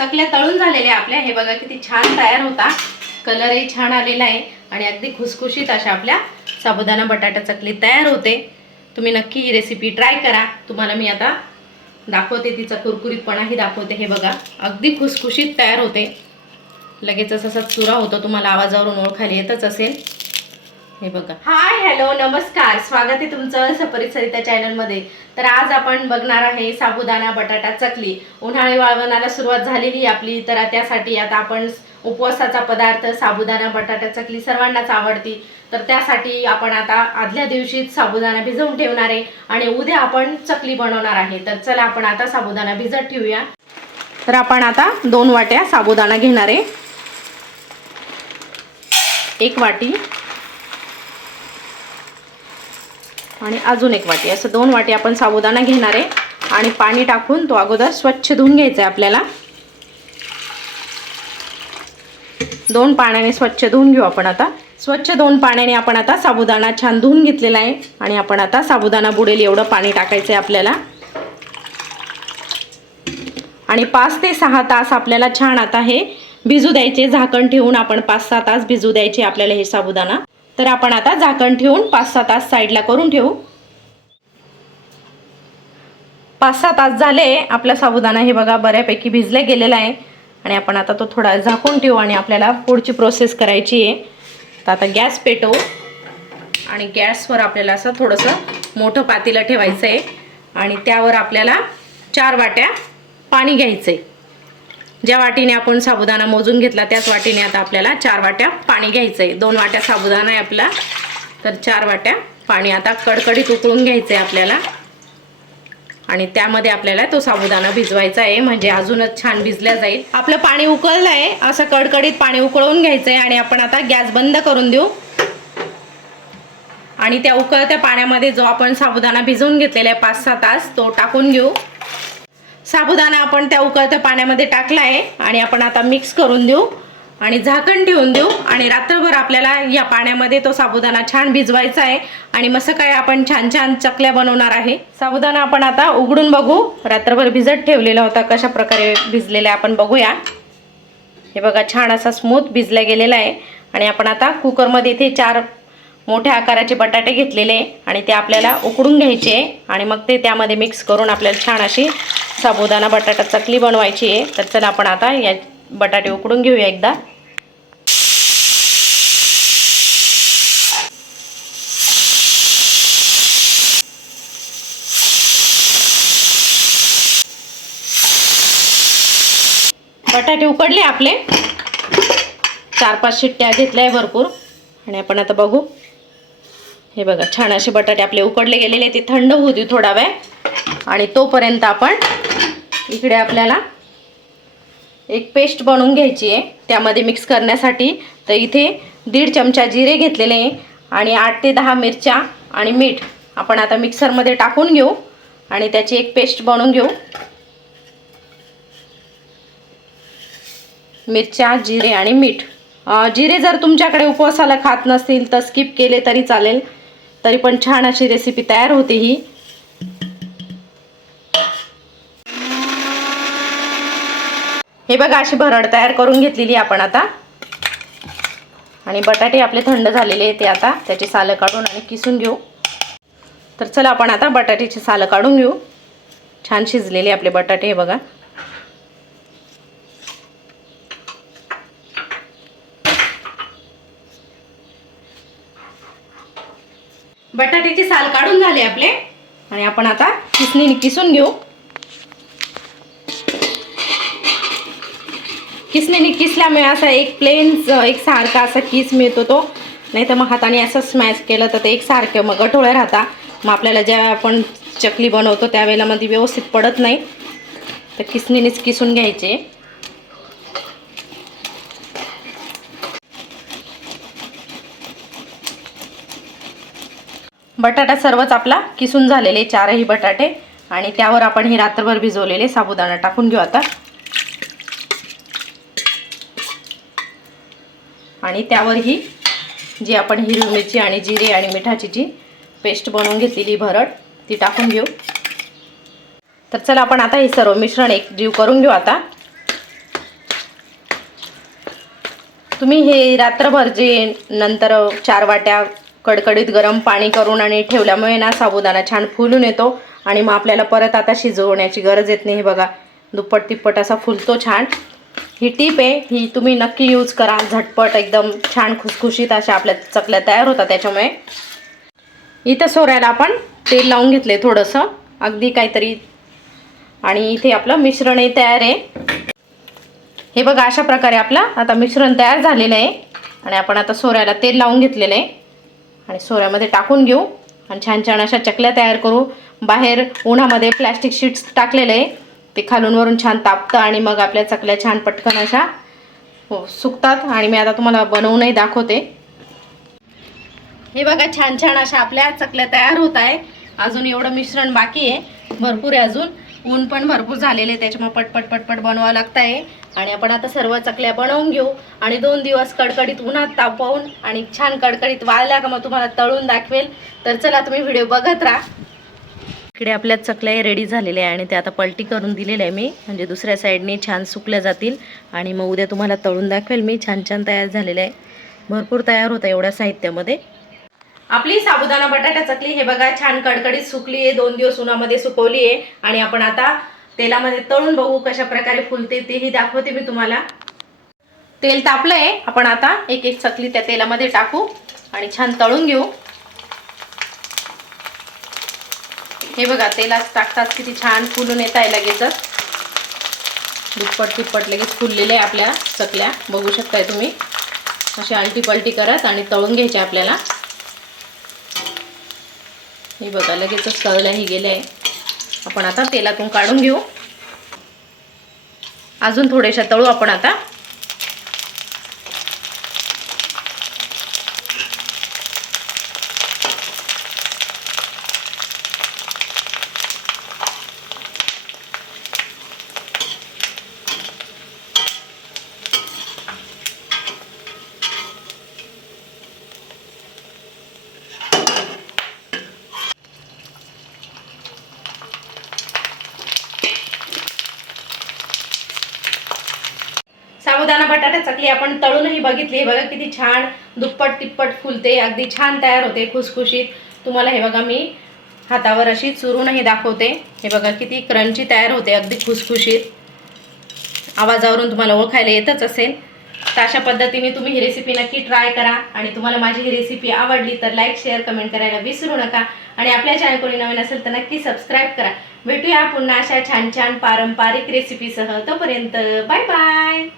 चकल्या तळून झालेल्या आपल्या. हे बघा किती छान तयार होता. कलरही छान आलेला आहे. आणि अगदी खुसखुशीत अशा आपल्या साबुदाणा बटाटा चकली तयार होते. तुम्ही नक्की ही रेसिपी ट्राय करा. तुम्हाला मी आता दाखवते. तिचा कुरकुरीतपणाही दाखवते. हे बघा अगदी खुसखुशीत तयार होते. लगेचच असा चुरा होतो. तुम्हाला आवाजावरून ओळखायला येतच असेल. हे बघा. हाय हॅलो नमस्कार. स्वागत आहे तुमचं सपरित सरिता चॅनलमध्ये. तर आज आपण बघणार आहे साबुदाणा बटाटा चकली. उन्हाळी वाळवणाला सुरुवात झालेली आपली. तर त्यासाठी आता आपण उपवासाचा पदार्थ साबुदाणा बटाटा चकली सर्वांनाच आवडती. तर त्यासाठी आपण आता आदल्या दिवशीच साबुदाणा भिजवून ठेवणार आहे आणि उद्या आपण चकली बनवणार आहे. तर चला आपण आता साबुदाणा भिजत ठेवूया. तर आपण आता दोन वाट्या साबुदाणा घेणार आहे. एक वाटी आणि अजून एक वाटी. असं दोन वाटी आपण साबुदाणा घेणार आहे. आणि पाणी टाकून तो अगोदर स्वच्छ धुवून घ्यायचा आहे आपल्याला. दोन पाण्याने स्वच्छ धुवून घेऊ आपण आता. स्वच्छ दोन पाण्याने आपण आता साबुदाणा छान धुवून घेतलेला आहे. आणि आपण आता साबुदाणा बुडेल एवढं पाणी टाकायचं आहे आपल्याला. आणि पाच ते सहा तास आपल्याला छान आता हे भिजू द्यायचे. झाकण ठेवून आपण पाच सहा तास भिजू द्यायचे आपल्याला हे साबुदाणा. तर आपण आता झाकण ठेवून पाच सहा तास साईडला करून ठेवू. पाच सहा तास झाले आपला साबुदाणा हे बघा बऱ्यापैकी भिजले गेलेला आहे. आणि आपण आता तो थोडा झाकून ठेवू आणि आपल्याला पुढची प्रोसेस करायची आहे. तर आता गॅस पेटवू. आणि गॅसवर आपल्याला असं थोडंसं मोठं पातेलं ठेवायचं आहे आणि त्यावर आपल्याला चार वाट्या पाणी घ्यायचं आहे ज्या वाटीने आपण साबुदाणा मोजून घेतला त्याच वाटीने आता आपल्याला चार वाट्या पाणी घ्यायचं आहे दोन वाट्या साबुदाणा आहे आपला. तर चार वाट्या पाणी आता कडकडीत उकळून घ्यायचं आहे आपल्याला. आणि त्यामध्ये आपल्याला तो साबुदाणा भिजवायचा आहे. म्हणजे अजूनच छान भिजल्या जाईल. आपलं पाणी उकळलं आहे असं कडकडीत पाणी उकळून घ्यायचं आहे आणि आपण आता गॅस बंद करून देऊ. आणि त्या उकळत्या पाण्यामध्ये जो आपण साबुदाणा भिजवून घेतलेला आहे पाच सहा तास तो टाकून घेऊ. साबुदाणा आपण त्या उकळत्या पाण्यामध्ये टाकला आहे आणि आपण आता मिक्स करून देऊ आणि झाकण ठेवून देऊ. आणि रात्रभर आपल्याला या पाण्यामध्ये तो साबुदाणा छान भिजवायचा आहे. आणि मग सकाळी आपण छान छान चकल्या बनवणार आहे. साबुदाणा आपण आता उघडून बघू. रात्रभर भिजत ठेवलेला होता. कशा प्रकारे भिजलेला आहे आपण बघूया. हे बघा छान असा स्मूथ भिजला गेलेला आहे. आणि आपण आता कुकरमध्ये इथे चार मोठ्या आकाराचे बटाटे घेतलेले आहे. आणि ते आपल्याला उकडून घ्यायचे आहे. आणि मग ते त्यामध्ये मिक्स करून आपल्याला छान अशी साबुदाणा बटाटा चकली बनवायची आहे. तर चला आपण आता या बटाटे उकडून घेऊया एकदा. बटाटे उकडले आपले. चार पाच शिट्ट्या घेतल्या आहे भरपूर. आणि आपण आता बघू. हे बघा छान असे बटाटे आपले उकडले गेलेले ते थंड होऊ देऊ थोडा वेळ. आणि तोपर्यंत आपण इकडे आपल्याला एक पेस्ट बनवून घ्यायची आहे. त्यामध्ये मिक्स करण्यासाठी तर इथे दीड चमचा जिरे घेतलेले आहे आणि आठ ते दहा मिरच्या आणि मीठ आपण आता मिक्सरमध्ये टाकून घेऊ आणि त्याची एक पेस्ट बनवून घेऊ. मिरच्या जिरे आणि मीठ. जिरे जर तुमच्याकडे उपवासाला खात नसतील तर स्किप केले तरी चालेल. तरी पण छान अशी रेसिपी तयार होते ही. हे बघा अशी भरड तयार करून घेतलेली आपण आता. आणि बटाटे आपले थंड झालेले आहेत ते आता त्याची सालं काढून आणि किसून घेऊ. तर चला आपण आता बटाट्याची सालं काढून घेऊ. छान शिजलेले आपले बटाटे हे बघा. बटाट्याची साल काढून झाले आपले. आणि आपण आता किसणीने किसून घेऊ. किसणीने किसल्यामुळे असा एक प्लेन एक सारखा असा किस मिळतो तो. नाही तर मग हाताने असं स्मॅश केलं तर ते एक सारखं मग गठोळ्या राहता. मग आपल्याला ज्या आपण चकली बनवतो त्यावेळेला मध्ये व्यवस्थित पडत नाही. तर किसणीनेच किसून घ्यायचे. बटाटा सर्वच आपला किसून झालेले चारही बटाटे. आणि त्यावर आपण हे रात्रभर भिजवलेले साबुदाणा टाकून घेऊ आता. आणि त्यावर ही जी आपण हिरवी मिरची आणि जिरे आणि मिठाची जी पेस्ट बनवून घेतलेली भरड ती टाकून घेऊ. तर चला आपण आता हे सर्व मिश्रण एक जीव करून घेऊ आता. तुम्ही हे रात्रभर जे नंतर चार वाट्या कडकडीत गरम पाणी करून आणि ठेवल्यामुळे ना साबुदाणा छान फुलून येतो आणि मग आपल्याला परत आता शिजवण्याची गरज येत नाही. हे बघा दुप्पट तिप्पट असा फुलतो छान. ही टीप आहे ही तुम्ही नक्की यूज करा. झटपट एकदम छान खुसखुशीत अशा आपल्या चकल्या तयार होतात त्याच्यामुळे. इथं सोऱ्याला आपण तेल लावून घेतले थोडंसं. अगदी काहीतरी आणि इथे आपलं मिश्रणही तयार आहे. हे बघा अशा प्रकारे आपलं आता मिश्रण तयार झालेलं आहे. आणि आपण आता सोऱ्याला तेल लावून घेतलेलं आहे. आणि सोऱ्यामध्ये टाकून घेऊ. आणि छान छान अशा चकल्या तयार करू. बाहेर उन्हामध्ये प्लॅस्टिक शीट्स टाकलेले आहे. ते खालून वरून छान तापतं आणि मग आपल्या चकल्या छान पटकन अशा हो सुकतात. आणि मी आता तुम्हाला बनवूनही दाखवते. हे बघा छान छान अशा आपल्या चकल्या तयार होत आहे. अजून एवढं मिश्रण बाकी आहे. भरपूर आहे अजून. ऊन पण भरपूर झालेले आहे. त्याच्यामुळे पटपट पटपट बनवावं लागत आहे. आणि आपण आता सर्व चकल्या बनवून घेऊ. आणि दोन दिवस कडकडीत उन्हात तापवून आणि छान कडकडीत वाळल्या का मग तुम्हाला तळून दाखवेल. तर चला तुम्ही व्हिडिओ बघत राहा. इकडे आपल्या चकल्या रेडी झालेल्या आहे आणि ते आता पलटी करून दिलेल्या आहे मी. म्हणजे दुसऱ्या साईडने छान सुकल्या जातील. आणि मग उद्या तुम्हाला तळून दाखवेल. मी छान छान तयार झालेलं आहे. भरपूर तयार होतं एवढ्या साहित्यामध्ये. आपली साबुदाणा बटाटा चकली हे बघा छान कडकडीत सुकली आहे. दोन दिवस उन्हामध्ये सुकवली आहे. आणि आपण आता तेलामध्ये तळून बघू कशा प्रकारे फुलते तेही दाखवते मी तुम्हाला. तेल तापलं आहे आपण आता एक एक चकली त्या तेलामध्ये टाकू आणि छान तळून घेऊ. हे बघा तेलात टाकताच किती छान फुलून येत आहे लगेचच. दुप्पट तिप्पट लगेच फुललेले आहे आपल्या चकल्या बघू शकताय तुम्ही. अशी आलटी पलटी करत आणि तळून घ्यायचे आपल्याला. हे बघा लगेचच तळल्याही गेले आहे आपण आता तेलातून काढून घेऊ. अजून थोड्याशा तळू आपण आता साबुदाणा बटाटा चकली आपण तळूनही बघितली. बघा किती छान दुप्पट तिप्पट फुलते. अगदी छान तयार होते खुसखुशीत. तुम्हाला हे बघा मी हातावर अशी चुरूनही दाखवते. हे बघा किती क्रंची तयार होते. अगदी खुसखुशीत. आवाजावरून तुम्हाला ओळखायला येतच असेल. तर अशा पद्धतीने तुम्ही ही रेसिपी नक्की ट्राय करा. आणि तुम्हाला माझी ही रेसिपी आवडली तर लाईक शेअर कमेंट करायला विसरू नका. आणि आपल्या चॅनल कोणी नवीन असेल तर नक्की सबस्क्राईब करा. भेटूया पुन्हा अशा छान छान पारंपरिक रेसिपीसह तोपर्यंत बाय बाय